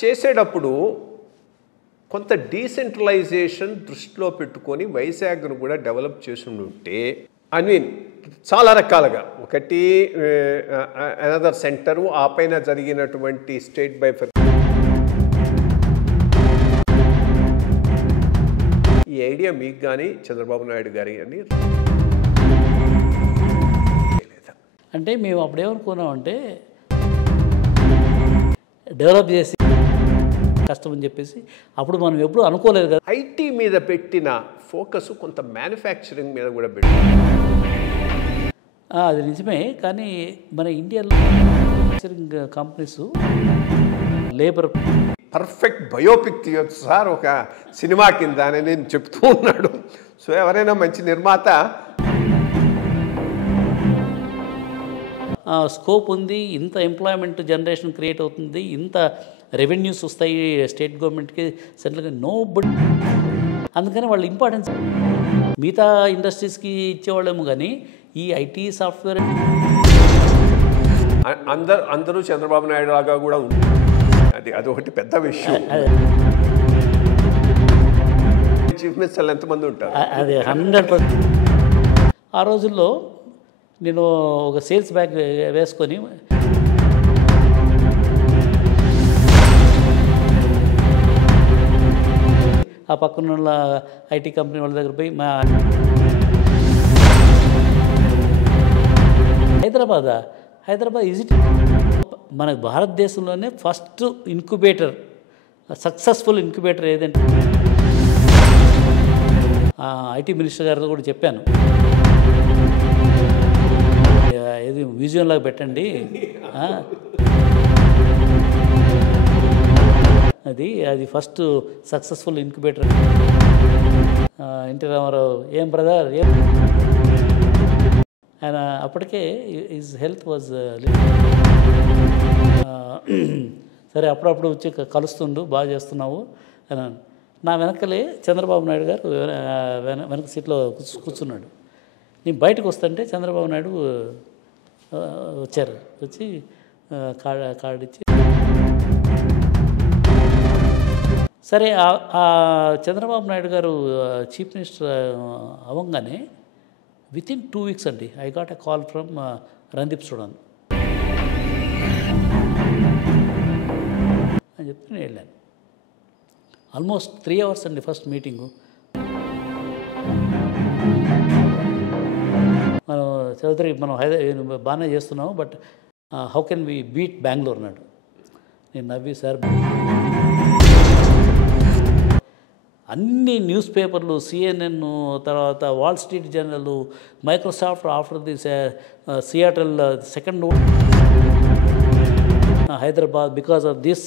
చేసేటప్పుడు కొంత డీసెంట్రలైజేషన్ దృష్టిలో పెట్టుకొని వైజాగ్ను కూడా డెవలప్ చేసి ఉంటే చాలా రకాలుగా ఒకటి అనదర్ సెంటరు ఆ పైన జరిగినటువంటి స్టేట్ బైఫర్ ఈ ఐడియా మీకు కానీ చంద్రబాబు నాయుడు గారి అని అంటే మేము అప్పుడేమనుకున్నామంటే డెవలప్ చేసి కష్టం అని చెప్పేసి అప్పుడు మనం ఎప్పుడు అనుకోలేదు కదా. ఐటీ మీద పెట్టిన ఫోకస్ కొంత మ్యానుఫ్యాక్చరింగ్ మీద కూడా పెట్టి అది నిజమే. కానీ మన ఇండియాలో manufacturing companies labour perfect biopic తీయొచ్చు సార్ ఒక సినిమా కింద అని నేను చెప్తూ ఉన్నాడు. సో ఎవరైనా మంచి నిర్మాత స్కోప్ ఉంది, ఇంత ఎంప్లాయ్మెంట్ జనరేషన్ క్రియేట్ అవుతుంది, ఇంత రెవెన్యూస్ వస్తాయి స్టేట్ గవర్నమెంట్కి సెంట్రల్గా నో బట్ అందుకని వాళ్ళు ఇంపార్టెన్స్ మిగతా ఇండస్ట్రీస్కి ఇచ్చేవాళ్ళేమో కానీ ఈ ఐటీ సాఫ్ట్వేర్ అందరూ చంద్రబాబు నాయుడు లాగా కూడా ఉంది. అదొకటి పెద్ద విషయం. చీఫ్ మినిస్టర్లు ఎంతమంది ఉంటారు? అది 100%. ఆ రోజుల్లో నేను ఒక సేల్స్ బ్యాగ్ వేసుకొని ఆ పక్కన ఉన్న ఐటీ కంపెనీ వాళ్ళ దగ్గర పోయి మా హైదరాబాద్ ఈజ్ మన భారతదేశంలోనే ఫస్ట్ ఇంక్యుబేటర్ సక్సెస్ఫుల్ ఇంక్యుబేటర్ ఏదంటే ఐటీ మినిస్టర్ గారితో కూడా చెప్పాను, ఏది మ్యూజియంలాగా పెట్టండి, అది first successful incubator. NT Ramarao ఏం బ్రదర్ ఏం ఆయన అప్పటికే హిజ్ హెల్త్ వాజ్ సరే అప్పుడప్పుడు వచ్చి కలుస్తుండు, బాగా చేస్తున్నావు అని. నా వెనకలే చంద్రబాబు నాయుడు గారు వెనక సీట్లో కూర్చున్నాడు. నేను బయటకు వస్తుంటే చంద్రబాబు నాయుడు వచ్చారు, వచ్చి కార్డు ఇచ్చి సరే చంద్రబాబు నాయుడు గారు చీఫ్ మినిస్టర్ అవ్వగానే వితిన్ 2 వీక్స్ అండి I got a call from Randeep Sudan అని చెప్పి నేను వెళ్ళాను. ఆల్మోస్ట్ 3 అవర్స్ అండి ఫస్ట్ మీటింగు. మనం చౌదరి మనం బాగానే చేస్తున్నాము, but how can we beat Bengaluru అన్నాడు. నేను నవ్వి సార్ అన్ని న్యూస్ పేపర్లు సిఎన్ఎన్, తర్వాత Wall Street Journal, Microsoft after the Seattle second Hyderabad because of this